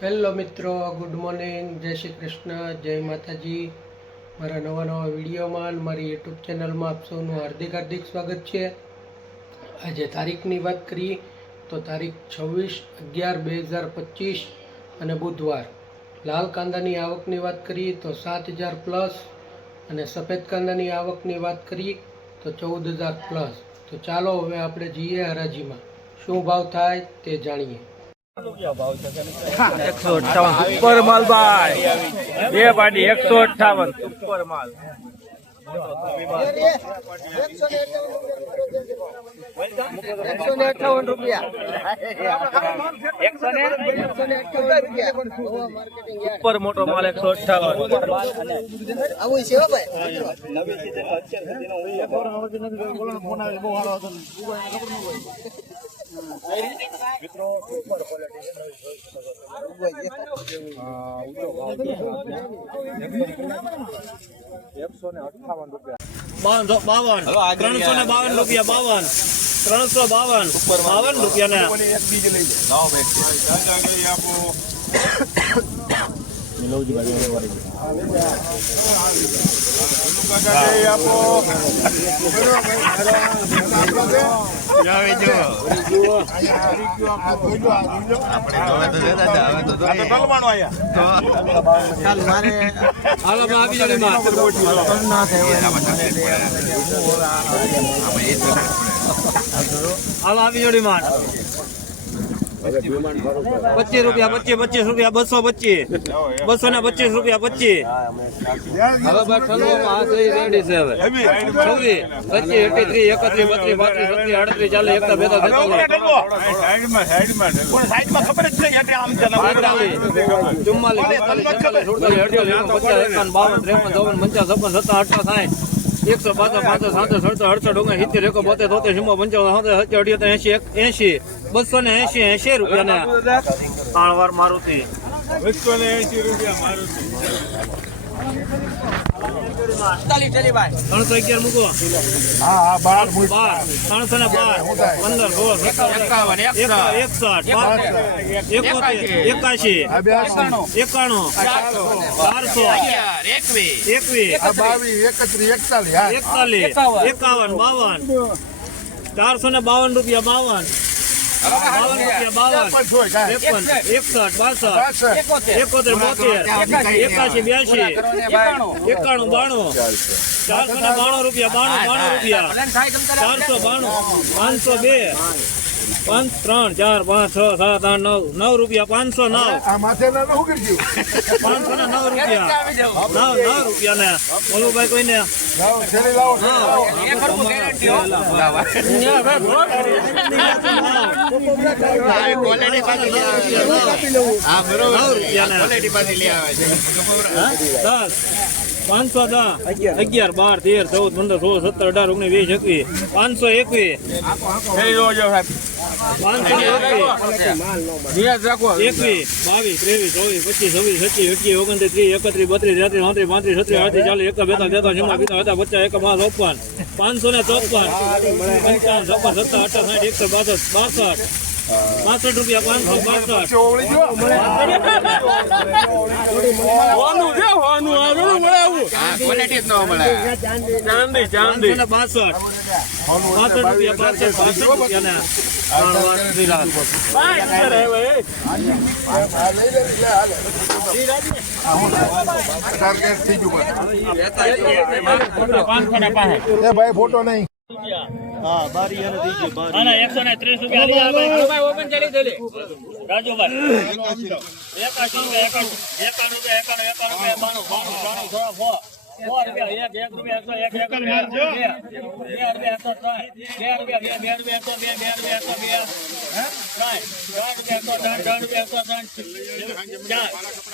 Hello મિત્રો, good morning. જય શ્રી કૃષ્ણ, જય માતાજી. મારા નવા નવા વિડીયોમાં મારી યુટ્યુબ ચેનલમાં આપ સૌનું હાર્દિક હાર્દિક સ્વાગત છે. આજે તારીખની વાત કરીએ તો તારીખ છવ્વીસ અગિયાર બે હજાર પચીસ અને બુધવાર. લાલ કાંદાની આવકની વાત કરીએ તો સાત હજાર પ્લસ અને સફેદ કાંદાની આવકની વાત કરીએ તો ચૌદ હજાર પ્લસ. તો ચાલો હવે આપણે જઈએ હરાજીમાં. શું ભાવ થાય તે જાણીએ. એકસો અઠાવન સુપર માલ ભાઈ. બે પાડી એકસો અઠાવન સુપર માલ એકસો અઠાવન આવું છે એકસો સુપર એકસો અઠાવન બાવન. બાવન ત્રણસો ને બાવન રૂપિયા બાવન. ત્રણસો બાવન. બાવન રૂપિયા ને હાલો આપી. દો એમાં. હાલો આપી જોડી માં પચીસ રૂપિયા પચીસ પચીસ રૂપિયા બસો પચીસ. બસો ને પચીસ રૂપિયા પચીસ. હવે બસ ઠલવામાં આ થઈ રેડી છે હવે. છવ્વીસ પચીસ એકત્રીસ એકત્રીસ બત્રીસ પાંત્રીસ છત્રીસ અડત્રીસ ચાલે એકતા બેતા અડતાલીસ ચુમ્માલીસ બેતાલીસ સુડતાલીસ અડતાલીસ એકાવન પચાસ એકાવન બાવન ત્રેપન ચોવન પંચાવન છપ્પન સત્તા અઠા સાઠ એકસો પાસઠ પાંચસો સાતસો સડસો અડસઠ ઓગણ સિત્તેર, એકો બોતેર, તોતેર ચુમ્મા પંચાવન સાતેર સત્તર અઢીઓતેર એસી એસી બસો ને એસી એસી રૂપિયા ને ત્રણસો અગિયાર મૂકો. ત્રણસો ને બાર. પંદર સોળ એકાવન એકસઠ. એકોતેર એકાશી. એકાણું. ચારસો. એકવીસ. એકતાલીસ એકાવન બાવન. ચારસો ને બાવન રૂપિયા બાવન. એકાણું બાણું. ચારસો ને બાણું. રૂપિયા બાણું બાણું રૂપિયા ચારસો બાણું. પાંચસો બે. પાંચ ત્રણ ચાર પાંચ છ સાત આઠ નવ નવ રૂપિયા પાંચસો નવ. પાંચસો ને નવ રૂપિયા. નવ નવ રૂપિયા ને. બોલું ભાઈ કોઈને દસ પાંચસો અગિયાર. બાર તેર ચૌદ પંદર સોળ સત્તર અઢાર ઓગણીસ વીસ એકવીસ પાંચસો એકવીસ. પાંચસો એકવીસ. એકવીસ બાવીસ ત્રેવીસ ચોવીસ પચીસ છવ્વીસ ઓગણત્રીસ ત્રીસ એકત્રીસ બત્રીસ તેત્રીસ ચોત્રીસ પાંત્રીસ છત્રીસ અડત્રીસ ચાલીસ એક બેતા તેતા જમા પિતા હતા પચાસ એક પાંચ ચોપન પાંચસો ને ચોપન પંચાવન છપ્પન સત્તર અઠાર સાઠ એકસો બાસઠ બાસઠ બાસઠ રૂપિયા પાંચસો બાસઠ ચાંદી ને બાસઠ બાસઠ રૂપિયા બાસઠ બાસઠ રૂપિયા ને ત્રણ વાર શ્રીલાલ. ભાઈ ફોટો નહીં અને એકસો ને ત્રીસ રૂપિયા રાજુભાઈ એકાશી રૂપિયા એકાણું એકાણું રૂપિયા એકાણું એકાણું રૂપિયા બાણું બાણું ત્રાણું સોળા સો સો રૂપિયા એક એક રૂપિયા એકસો એક એક રૂપિયા બે બે રૂપિયા એકસો ત્રણ બે રૂપિયા બે બે રૂપિયા એકસો બે બે રૂપિયા એકસો બે ત્રણ ત્રણ રૂપિયા એકસો ત્રણ ત્રણ રૂપિયા એકસો ચાર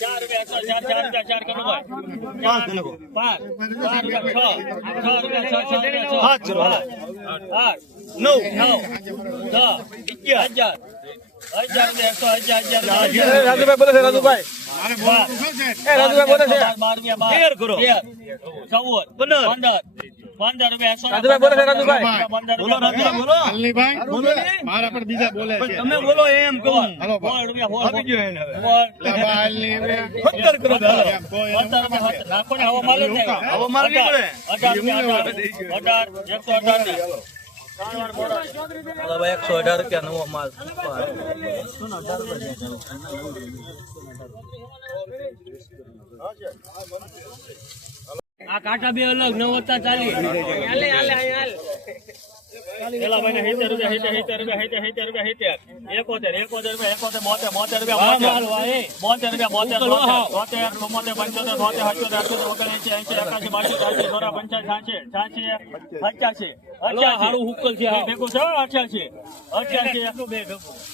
ચાર રૂપિયા એકસો ચાર ચાર રૂપિયા ચાર કરું ભાઈ પાંચ પાંચ રૂપિયા છ છ રૂપિયા છ છ રૂપિયા છ. આઠ નવ. નવ દસ અગિયાર હજાર રાજુભાઈ બોલે છે રાજુભાઈ બાર. રાજુભાઈ બોલે છે. બાર બાર. કરો. ચૌદ. પંદર. પંદર. પંદર રૂપિયા એકસો બોલે છે, રાજુભાઈ. પંદર રૂપિયા બોલો મારા પણ બીજા બોલે છે. તમે બોલો એમ કહું ભાઈ. સોળ રૂપિયા એને ભાઈ. સત્તર કરો રૂપિયા ને, હવે માલ જ માલ અઢાર. રૂપિયા અઢાર. અઢાર, એકસો અઢાર ને. ત્રણ વાર અઢાર રૂપિયા નવો માલ આ કાંટા બે અલગ નવ વત્તા ચાલીસ. પેલા ભાઈને સિત્તેર રૂપિયા સિત્તેર સિત્તેર રૂપિયા સિત્તેર સિત્તેર રૂપિયા સિત્તેર. એકોતેર એકોતેર રૂપિયા એકોતેર બોતેર બોતેર રૂપિયા બોતેર. બોતેર રૂપિયા બોતેર બોતેર. ચુમ્મોતેર પંચોતેર છોતેર અઠ્યોતેર અઠ્યોતેર ઓગણએંસી એંસી એકાસી બાસી ત્રાસી ચોરા પંચાસી છ્યાસી છ્યાસી પંચ્યાસી અઠ્યાસી. હુકલ છે ભેગું છે અઠ્યાસી. અઠ્યાસી.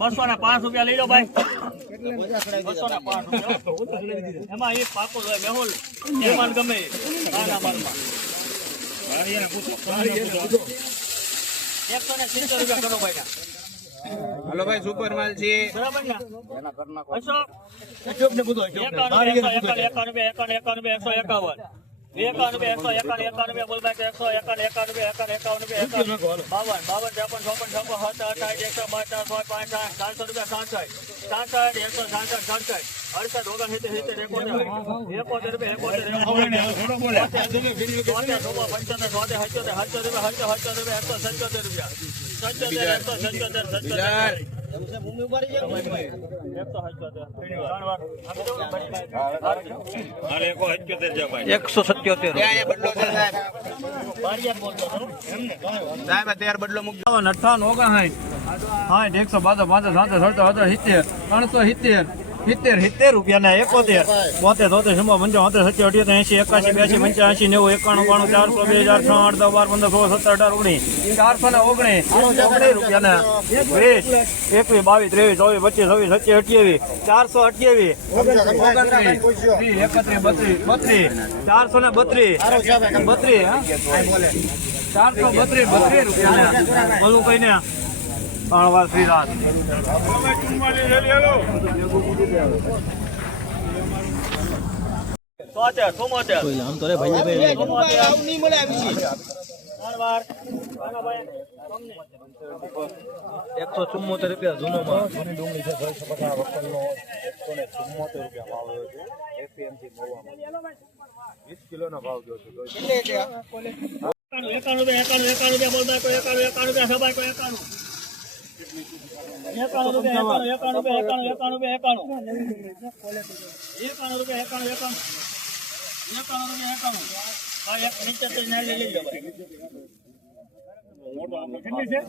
બસો ને પાંચ રૂપિયા લઈ લો ભાઈ. બસો ને પાંચ રૂપિયા. એમાં એક પાકો હોય મેહુલ. એમાં ગમે. નાના માલમાં એકસો ને સિત્તેર રૂપિયા કરો ભાઈ હલો ભાઈ સુપર માલ છે બરાબર ને અશોક એકાણું એકાણું એકાણું એકાણું એકાણું એકસો એકાવન એકાણું એકસો એકાણું એકાનવે બોલ એકસો એકાણું એકાનવે એકાણું એકાવન એકાવન બાવન બાવન ત્રેપન ચોપન છપ્પન સત્તર અઠાવીસ એકસો સો પાંચ સાઠ ચારસો રૂપિયા સાસઠ. સાસઠ એકસો સાસઠ સડસઠ. અડસઠ ઓગણસિત્તેર સિત્તેર એકોતેર. એકોતેર રૂપિયા એકોતેર સોળ પંચોતેર સોતેર સત્યોતેર સત્તર રૂપિયા સત્તર રૂપિયા. એકસો સત્યોતેર રૂપિયા સત્યોતેર. એકસો સત્યોતેર સાહેબ. અત્યારે બદલો અઠાવન અઠાવન ઓગણ સાઠ એકસો બાસઠ પાંચ સાતસો સડસો સિત્તેર ત્રણસો સિત્તેર. સિત્તેર સિત્તેર રૂપિયાના એકોતેર. બોતેર તોતેર સિમ્બા પંચાવન હોતેર સત્તર, અઠ્યોતેર એસી એકાસી બ્યાસી પંચ્યાસી નેવું, એકાણું, બાણું, ચારસો, બે હજાર છ, આઠ, દસ, બાર, પંદર, સોળ, સત્તર, અઢાર, ઓગણીસ, ચારસો ને ઓગણીસ ઓગણીસ રૂપિયાના વીસ, એકવીસ, બાવીસ, ત્રેવીસ, ચોવીસ, પચીસ, છવ્વીસ, સત્યાવીસ, અઠ્યાવીસ, ચારસો, અઠ્યાવીસ એકત્રીસ, બત્રીસ બત્રીસ, ચારસો ને બત્રીસ બત્રીસ ચારસો, બત્રીસ બત્રીસ રૂપિયા બધું કઈને ત્રણ વાર રાત. તોતેર ચુમ્મોતેર આમ તો રે ભાઈ ભાઈ ત્રણ વાર. એકસો ચુમ્મોતેર રૂપિયા જૂનો માલ એકાણું એકાણું રૂપિયા એકાણું એકાણું રૂપિયા બોલતા કોઈ એકાણું એકાણું રૂપિયા સભાઈ કોઈ એકાણું એકાણું રૂપિયા એકાણું. એકાણું રૂપિયા એકાણું એકાણું રૂપિયા એકાણું એકાણું રૂપિયા એકાણું. એકાણું એકાણું રૂપિયા એકાણું. હા એક નીચે ના લઈ લેજો કેટલી છે?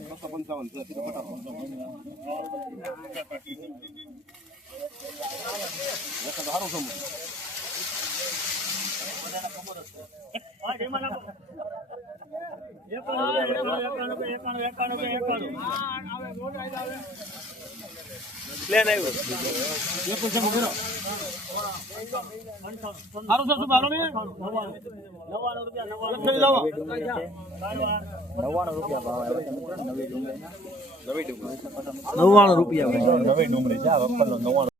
હા, જેમાં નાખો. પ્લેન આવ્યું સારું છે શું? નવ્વાણું રૂપિયા, નવ્વાણું રૂપિયા. નવ્વાણું રૂપિયા નવી ડુંગળી છે આ નવ્વાણું